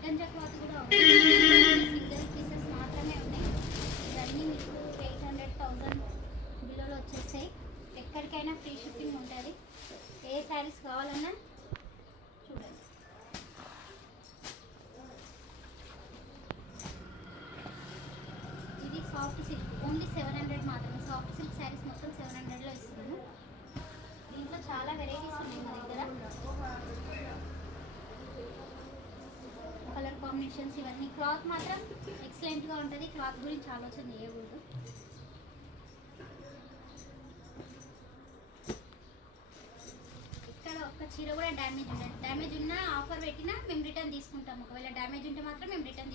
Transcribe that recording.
Organza cloth కూడా ఉంది. Single pieces మాత్రమే ఉన్నాయి. ఇవన్నీ మీకు 800,000 బిలోలో వచ్చేస్తాయి. ఎక్కడికైనా ఫ్రీ షిప్పింగ్ ఉంటుంది. ఏ శారీస్ కావాలన్నా చూడండి. ఇది సాఫ్ట్ సిల్క్, ఓన్లీ 700 మాత్రమే. సాఫ్ట్ సిల్క్ శారీస్ మొత్తం 700లో ఇస్తున్నాను. దీంట్లో చాలా వెరైటీస్ ఉన్నాయి మా దగ్గర. కలర్ కాంబినేషన్స్ ఇవన్నీ. క్లాత్ మాత్రం ఎక్సలెంట్గా ఉంటుంది. క్లాత్ గురించి ఆలోచన చేయకూడదు. ఇక్కడ ఒక్క చీర కూడా డ్యామేజ్ ఉండదు. డ్యామేజ్ ఉన్నా ఆఫర్ పెట్టినా మేము రిటర్న్ తీసుకుంటాం. ఒకవేళ డ్యామేజ్ ఉంటే మాత్రం మేము రిటర్న్